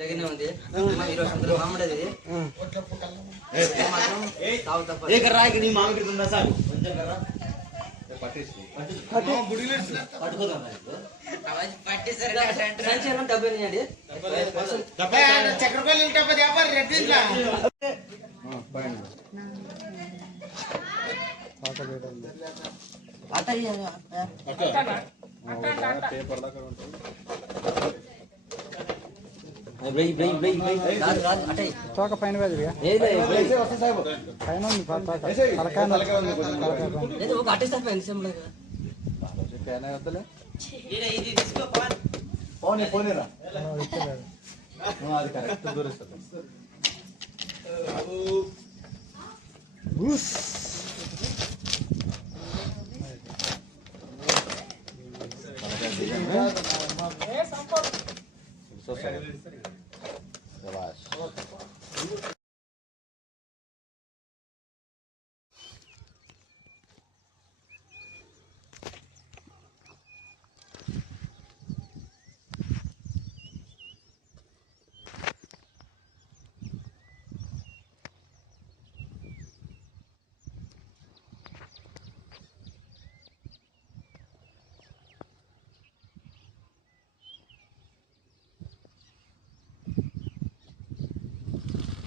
దగ్గరనే ఉంది. ఈరోజు అందరూ మామిడది నీ మామిడి ఉందా సార్ కొంచెం కర్రా తోక పైన పైన పోనీరా అది కరెక్ట్ దూరిస్తుంది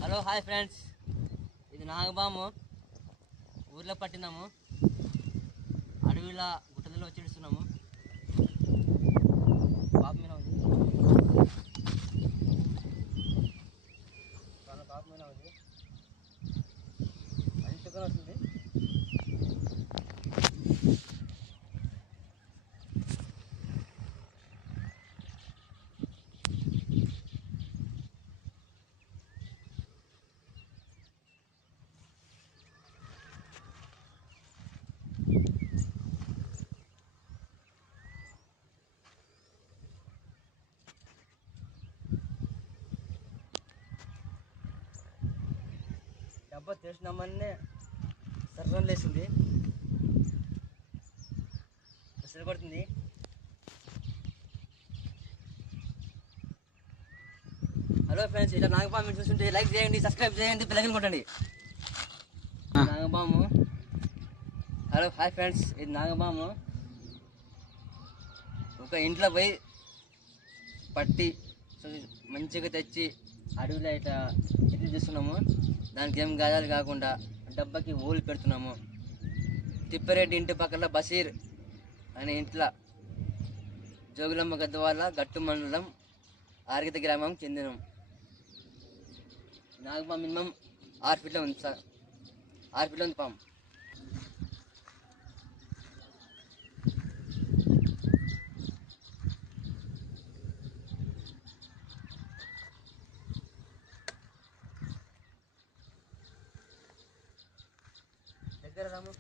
హలో హాయ్ ఫ్రెండ్స్, ఇది నాగబాము. ఊర్లో పట్టినాము, అడవిలో గుట్టలలో వచ్చేస్తున్నాము. బాబు మీద ఉంది, బాబు మీద ఉంది, అంటుకొని వస్తుంది. డబ్బా తెరిచినామనే సర్రం లేసింది, విసిరి కొడుతుంది. హలో ఫ్రెండ్స్, ఇలా నాగపాము మీరు చూస్తుంటే లైక్ చేయండి, సబ్స్క్రైబ్ చేయండి, బెల్ ఐకాన్ కొట్టండి. నాగపాము. హలో హాయ్ ఫ్రెండ్స్, ఇది నాగపాము. ఒక ఇంట్లో పోయి పట్టి మంచిగా తెచ్చి అడవిలో ఇట్లా ఎట్లు చేస్తున్నాము. దానికి ఏం గాయాలు కాకుండా డబ్బాకి ఊలు పెడుతున్నాము. తిప్పారెడ్డి ఇంటి పక్కన బషీర్ అనే ఇంట్లో జోగులమ్మ గద్వాల గట్టు మండలం ఆర్గిత గ్రామం చెందినాం. నాగపాము మినిమం 6 ఫీట్లో ఉంది సార్, 6 ఫీట్లో ఉంది పాము. దగ్గర రాము.